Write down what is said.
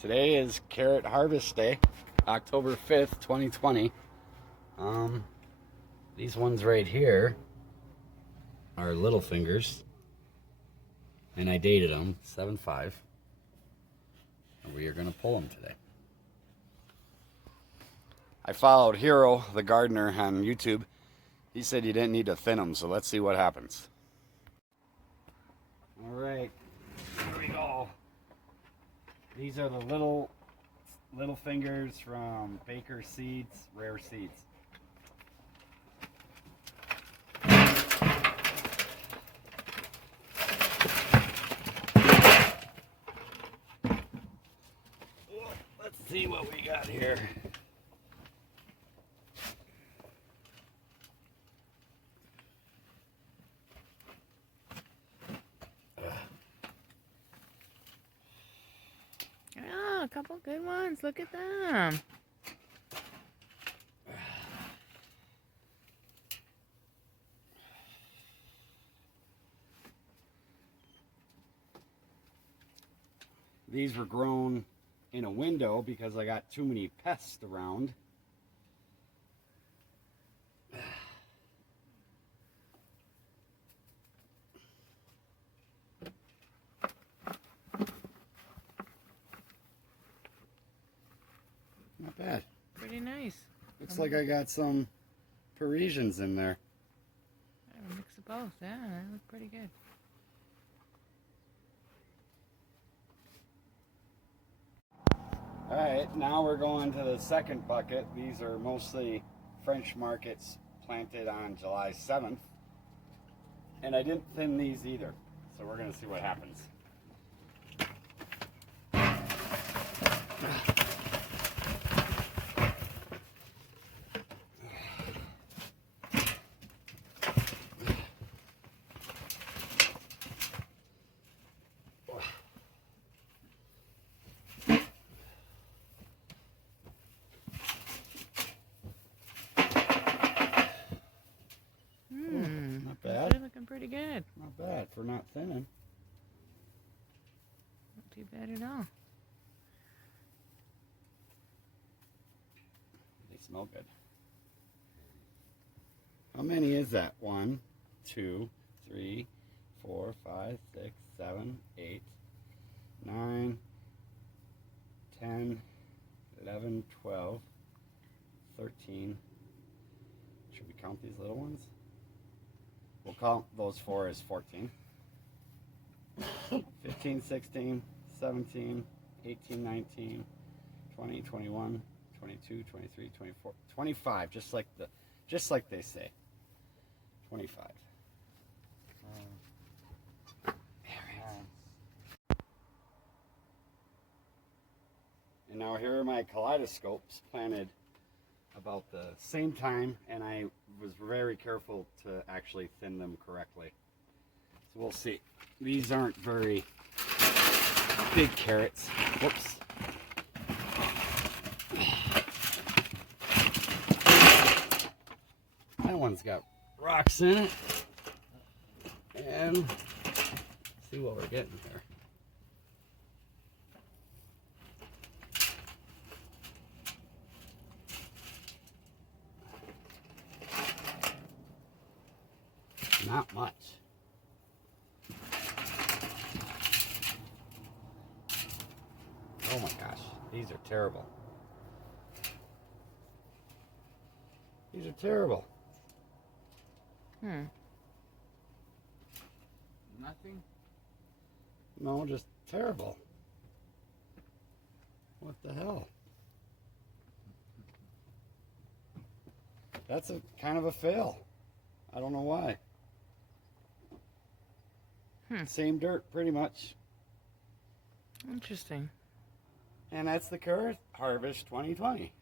Today is carrot harvest day, October 5th, 2020. These ones right here are little fingers, and I dated them 7.5, and we are going to pull them today. I followed Hero, the gardener, on YouTube. He said you didn't need to thin them, so let's see what happens. All right, here we go. These are the little fingers from Baker Seeds, Rare Seeds. Let's see what we got here. Oh, a couple good ones. Look at them. These were grown in a window because I got too many pests around. Not bad. Pretty nice. Looks like I got some Parisians in there. A mix of both. Yeah, they look pretty good. Alright, now we're going to the second bucket. These are mostly French markets planted on July 7th. And I didn't thin these either. So we're going to see what happens. Not bad. They're looking pretty good. Not bad for not thinning. Not too bad at all. They smell good. How many is that? 1, 2, 3, 4, 5, 6, 7, 8, 9, 10, 11, 12, 13. Should we count these little ones? We'll count those 4 as 14. 15, 16, 17, 18, 19, 20, 21, 22, 23, 24, 25, just like they say. 25. And now here are my kaleidoscopes planted about the same time, and I was very careful to actually thin them correctly. So we'll see. These aren't very big carrots. Whoops. That one's got rocks in it. And let's see what we're getting here. Not much. Oh my gosh, these are terrible. These are terrible. Nothing? No, just terrible. What the hell? That's a kind of a fail. I don't know why. Same dirt, pretty much. Interesting. And that's the Carrot Harvest 2020.